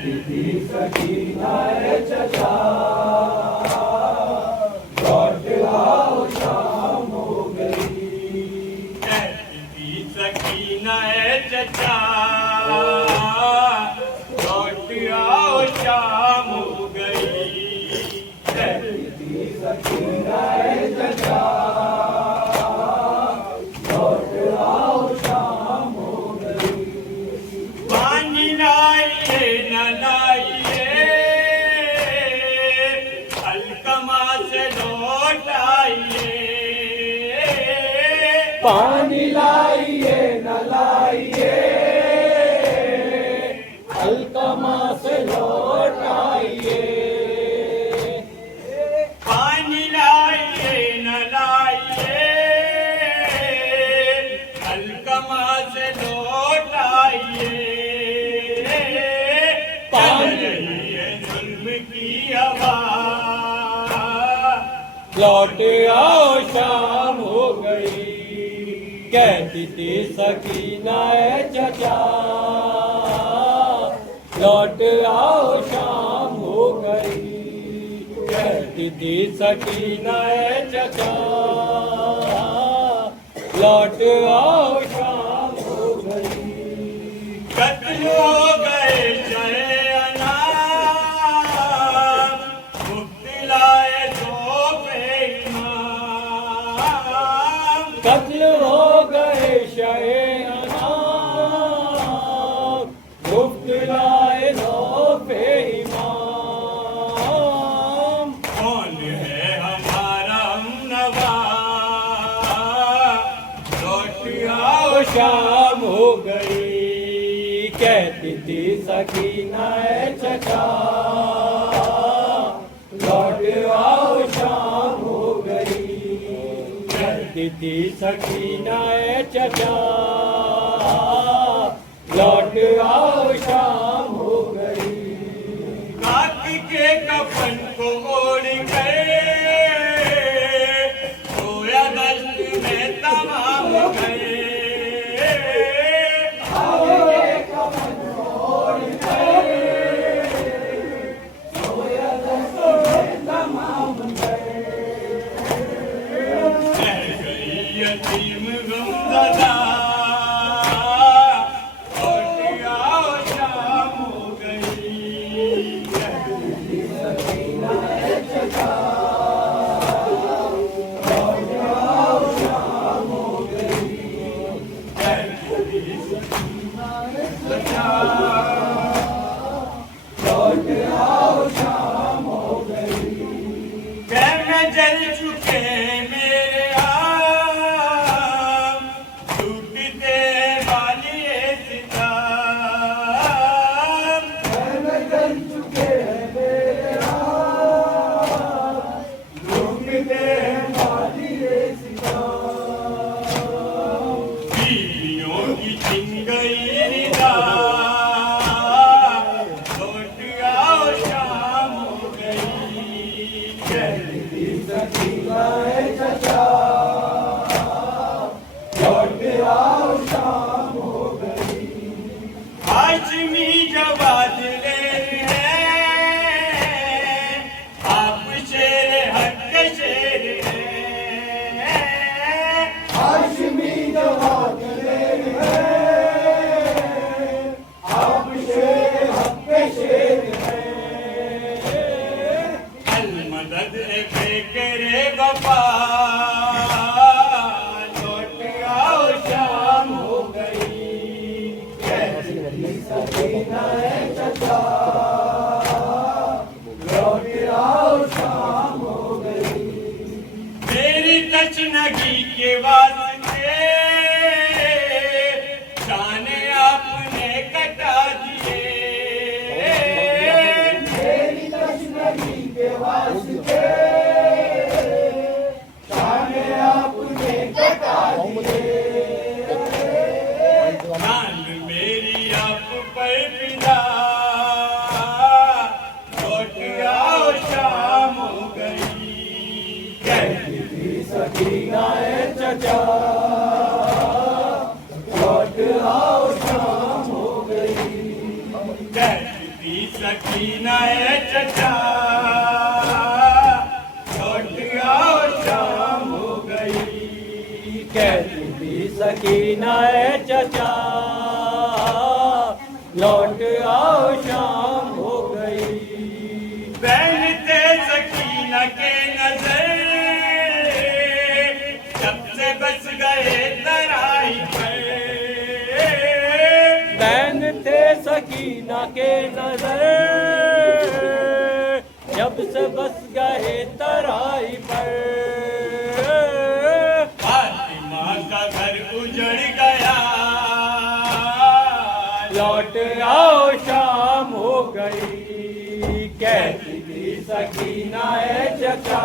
कहती सकीना चचा लौट आओ शाम हो गई। कहती सकीना चचा लौट आओ शाम हो गई। कहती सकीना चचा लौट आओ शाम हो गई। पानी लाइए न लाइए अलकमा से लौट आइए। पानी लाइए न लाइए अलकमा से लौट आइए। पानी लाइए न लाइए अलकमा से लौट आइए। चल रही है जुल्म की हवा लौट आओ शाम हो गई। कहती थी सकीना चचा लौट आओ शाम हो गई। कहती थी सकीना चचा लौट आओ शाम हो गई। कत्ल हो गए चाहे अनाम मुब्तलाए दो बेईमान। कत्ल हो गए शहे मुफ्तलाए लो पे इमाम। कौन है हमारा हमनवा लौट आओ शाम हो गई। कहती थी सकीना चचा लौट आओ शाम हो गई। कहती थी सकीना चचा लौट आओ शाम हो गई। काक के कफन को ओढ़ गए सोया दस्त में तमाम गए। यतीम गमज़दा लौट आओ शाम हो गई। कहती सकीना ए चचा लौट आओ शाम हो गई। कहती थी सकीना ए चचा लौट आओ शाम हो गई। बहन थे सकीना के नजर जब से बस गए तराई पर। बैन थे सकीना के नजर जब से बस गए तराई पर। फातिमा का घर उजड़ गया लौट आओ शाम हो गई। कहती थी सकीना ए चचा